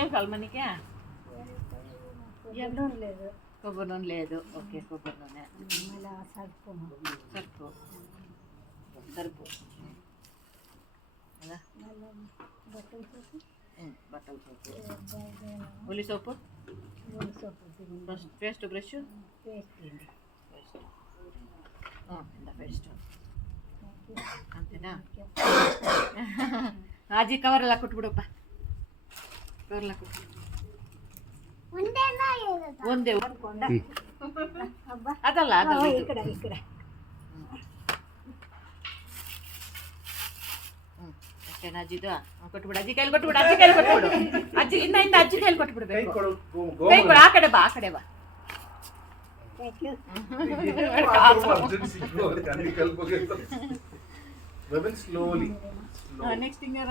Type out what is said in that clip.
ఏం కావాలి మనకి నూనె లేదు, కొబ్బరి నూనె లేదు. ఓకే, కొబ్బరి నూనె, మళ్ళీ సరుపు సరుపు సరుపు కదా, బట్టల సోపు, బట్టల సోపు, ఉల్లి సోపు, పేస్ట్ బ్రష్, పేస్ట్ అంతేనా? ಅಜ್ಜಿ ಕವರ್ ಎಲ್ಲ ಕೊಟ್ಬಿಡಪ್ಪ, ಕವರ್ ಎಲ್ಲ ಕೊಟ್ಟು ಒಂದೇ ಅದಲ್ಲ ಅದಲ್ಲ ಈ ಕಡೆ ಈ ಕಡೆ. ಅಷ್ಟೇನಾ ಅಜ್ಜಿದು? ಕೊಟ್ಬಿಡು, ಅಜ್ಜಿ ಕೈಲಿ ಕೊಟ್ಬಿಡು, ಅಜ್ಜಿ ಕೈಲಿ ಕೊಟ್ಬಿಡು, ಅಜ್ಜಿ ಇಂದ ಅಜ್ಜಿ ಕೈಲಿ ಕೊಟ್ಬಿಡ್ಬೇಕು. ಕೈ ಕೊಡು, ಆ ಕಡೆ ಬಾ, ಆ ಕಡೆ ಬಾ. Slowly. ನೆಕ್ಸ್ಟ್ ಹಿಂಗೆ